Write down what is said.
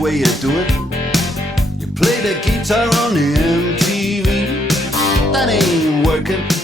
way you do it. You play the guitar on the MTV. That ain't working.